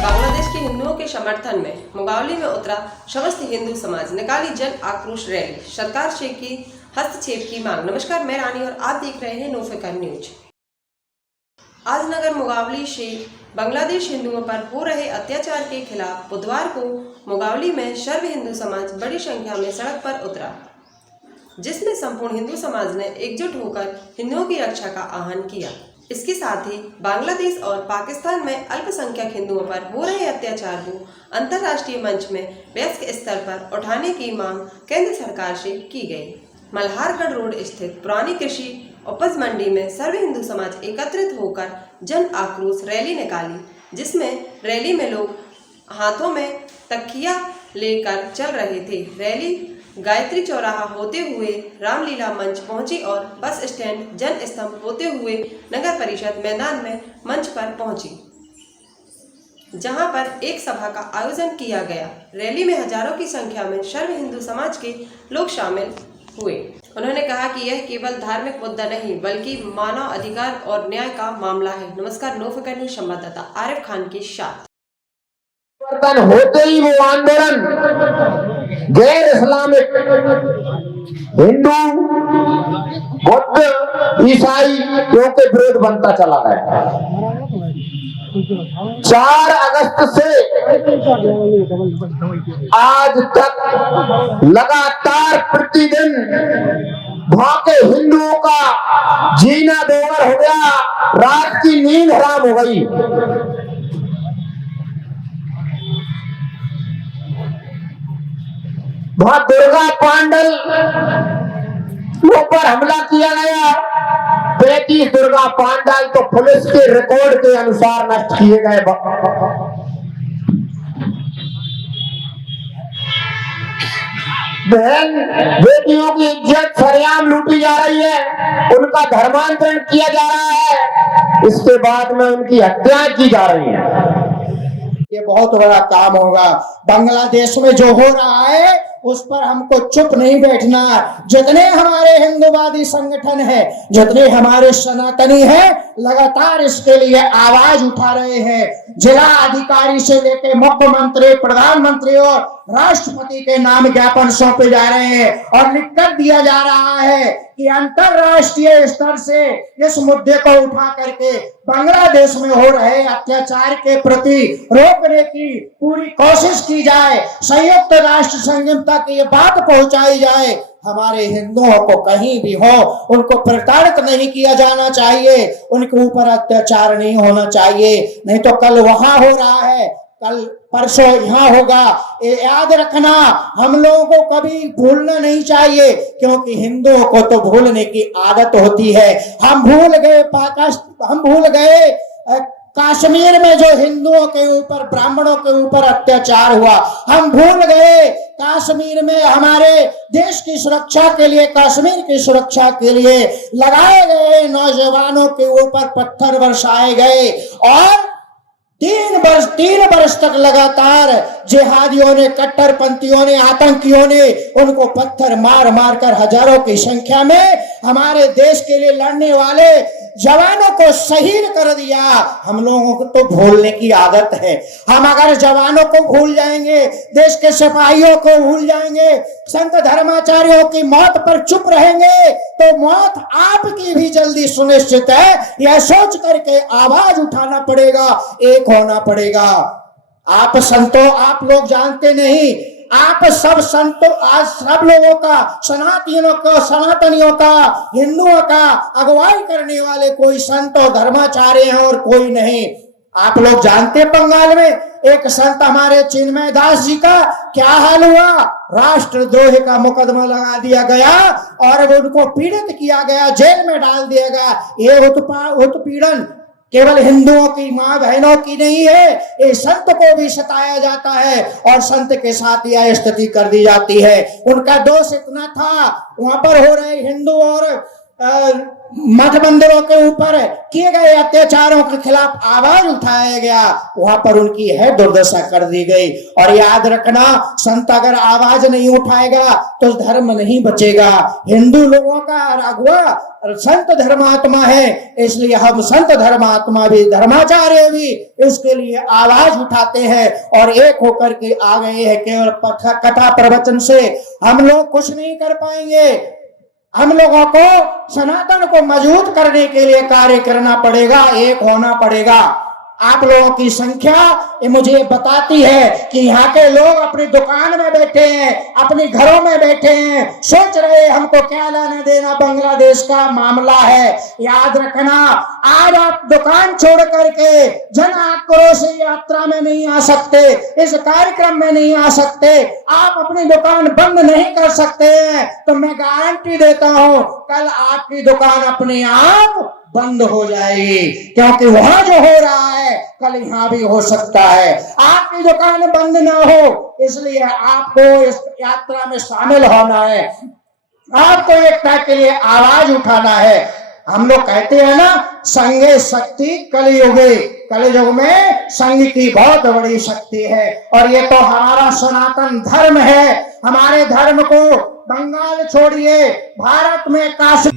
बांग्लादेश के हिंदुओं के समर्थन में मुगावली में उतरा समस्त हिंदू समाज, निकाली जन आक्रोश रैली, सरकार से की हस्तक्षेप की मांग। नमस्कार, मैं रानी और आप देख रहे हैं नो फिकर न्यूज। आज नगर मुगावली से बांग्लादेश हिंदुओं पर हो रहे अत्याचार के खिलाफ बुधवार को मुगावली में सर्व हिंदू समाज बड़ी संख्या में सड़क पर उतरा, जिसमें संपूर्ण हिंदू समाज ने एकजुट होकर हिंदुओं की रक्षा का आह्वान किया। इसके साथ ही बांग्लादेश और पाकिस्तान में अल्पसंख्यक हिंदुओं पर हो रहे अत्याचार को अंतर्राष्ट्रीय मंच में वैश्विक स्तर पर उठाने की मांग केंद्र सरकार से की गई। मल्हारगढ़ रोड स्थित पुरानी कृषि उपज मंडी में सर्व हिंदू समाज एकत्रित होकर जन आक्रोश रैली निकाली, जिसमें रैली में लोग हाथों में तख्तियां लेकर चल रहे थे। रैली गायत्री चौराहा होते हुए रामलीला मंच पहुंची और बस स्टैंड जन स्तंभ होते हुए नगर परिषद मैदान में मंच पर पहुंची, जहां पर एक सभा का आयोजन किया गया। रैली में हजारों की संख्या में सर्व हिंदू समाज के लोग शामिल हुए। उन्होंने कहा कि यह केवल धार्मिक मुद्दा नहीं बल्कि मानव अधिकार और न्याय का मामला है। नमस्कार, नो फिकर न्यूज संवाददाता आरिफ खान के साथ। होते ही वो आंदोलन गैर इस्लामिक हिंदू, बौद्ध, ईसाई के विरोध बनता चला गया। 4 अगस्त से आज तक लगातार प्रतिदिन वहां के हिंदुओं का जीना बेवर हो गया, रात की नींद हराम हो गई। वहां दुर्गा पांडल पर हमला किया गया। 35 दुर्गा पांडल तो पुलिस के रिकॉर्ड के अनुसार नष्ट किए गए। बहन बेटियों की इज्जत सरेआम लूटी जा रही है, उनका धर्मांतरण किया जा रहा है, इसके बाद में उनकी हत्याएं की जा रही है। ये बहुत बड़ा काम होगा। बांग्लादेश में जो हो रहा है उस पर हमको चुप नहीं बैठना। जितने हमारे हिंदूवादी संगठन है, जितने हमारे सनातनी हैं, लगातार इसके लिए आवाज उठा रहे हैं। जिला अधिकारी से लेकर मुख्यमंत्री, प्रधानमंत्री और राष्ट्रपति के नाम ज्ञापन सौंपे जा रहे हैं और लिखकर दिया जा रहा है कि अंतरराष्ट्रीय स्तर से इस मुद्दे को उठा करके बांग्लादेश में हो रहे अत्याचार के प्रति रोकने की पूरी कोशिश की जाए। संयुक्त राष्ट्र संघ तक ये बात पहुंचाई जाए। हमारे हिंदुओं को कहीं भी हो उनको प्रताड़ित नहीं किया जाना चाहिए, उनके ऊपर अत्याचार नहीं होना चाहिए। नहीं तो कल वहां हो रहा है, कल परसों यहाँ होगा। ये याद रखना, हम लोगों को कभी भूलना नहीं चाहिए, क्योंकि हिंदुओं को तो भूलने की आदत होती है। हम भूल गए हम भूल गए कश्मीर में जो हिंदुओं के ऊपर, ब्राह्मणों के ऊपर अत्याचार हुआ। हम भूल गए कश्मीर में हमारे देश की सुरक्षा के लिए, कश्मीर की सुरक्षा के लिए लगाए गए नौजवानों के ऊपर पत्थर बरसाए गए और 3 वर्ष तक लगातार जिहादियों ने, कट्टरपंथियों ने, आतंकियों ने उनको पत्थर मार मार कर हजारों की संख्या में हमारे देश के लिए लड़ने वाले जवानों को शहीद कर दिया। हम लोगों को तो भूलने की आदत है। हम अगर जवानों को भूल जाएंगे, देश के सिपाहियों को भूल जाएंगे, संत धर्माचार्यों की मौत पर चुप रहेंगे, तो मौत आपकी भी जल्दी सुनिश्चित है। यह सोच करके आवाज उठाना पड़ेगा, एक होना पड़ेगा। आप संतों, आप लोग जानते नहीं, आप सब संतों, आज सब लोगों का, सनातनियों का, हिंदुओं का अगुवाई करने वाले कोई संत और धर्माचार्य हैं और कोई नहीं। आप लोग जानते बंगाल में एक संत हमारे चिन्मय दास जी का क्या हाल हुआ। राष्ट्रद्रोह का मुकदमा लगा दिया गया और उनको पीड़ित किया गया, जेल में डाल दिया गया। ये उत्पीड़न केवल हिंदुओं की, मां बहनों की नहीं है, ये संत को भी सताया जाता है और संत के साथ यह स्थिति कर दी जाती है। उनका दोष इतना था, वहां पर हो रहे हिंदू और मठ मंदिरों के ऊपर किए गए अत्याचारों के खिलाफ आवाज उठाया गया, वहां पर उनकी है दुर्दशा कर दी गई। और याद रखना, संत अगर आवाज नहीं उठाएगा तो धर्म नहीं बचेगा। हिंदू लोगों का अगुआ संत धर्मात्मा है, इसलिए हम संत धर्मात्मा भी, धर्माचार्य भी इसके लिए आवाज उठाते हैं और एक होकर के आ गए हैं। केवल कथा प्रवचन से हम लोग कुछ नहीं कर पाएंगे। हम लोगों को सनातन को मजबूत करने के लिए कार्य करना पड़ेगा, एक होना पड़ेगा। आप लोगों की संख्या ये मुझे बताती है कि यहाँ के लोग अपनी दुकान में बैठे हैं, अपने घरों में बैठे हैं, सोच रहे हैं हमको क्या लेना देना, बांग्लादेश का मामला है। याद रखना, आज आप दुकान छोड़ करके जन आक्रोश यात्रा में नहीं आ सकते, इस कार्यक्रम में नहीं आ सकते, आप अपनी दुकान बंद नहीं कर सकते हैं, तो मैं गारंटी देता हूं कल आपकी दुकान अपने आप बंद हो जाएगी। क्योंकि वहां जो हो रहा है कल यहाँ भी हो सकता है। आपकी दुकान बंद ना हो, इसलिए आपको इस यात्रा में शामिल होना है, आपको एकता के लिए आवाज उठाना है। हम लोग कहते हैं ना, संघे शक्ति कलयुगे, कलयुग में संघ की बहुत बड़ी शक्ति है। और ये तो हमारा सनातन धर्म है। हमारे धर्म को बंगाल छोड़िए, भारत में काशी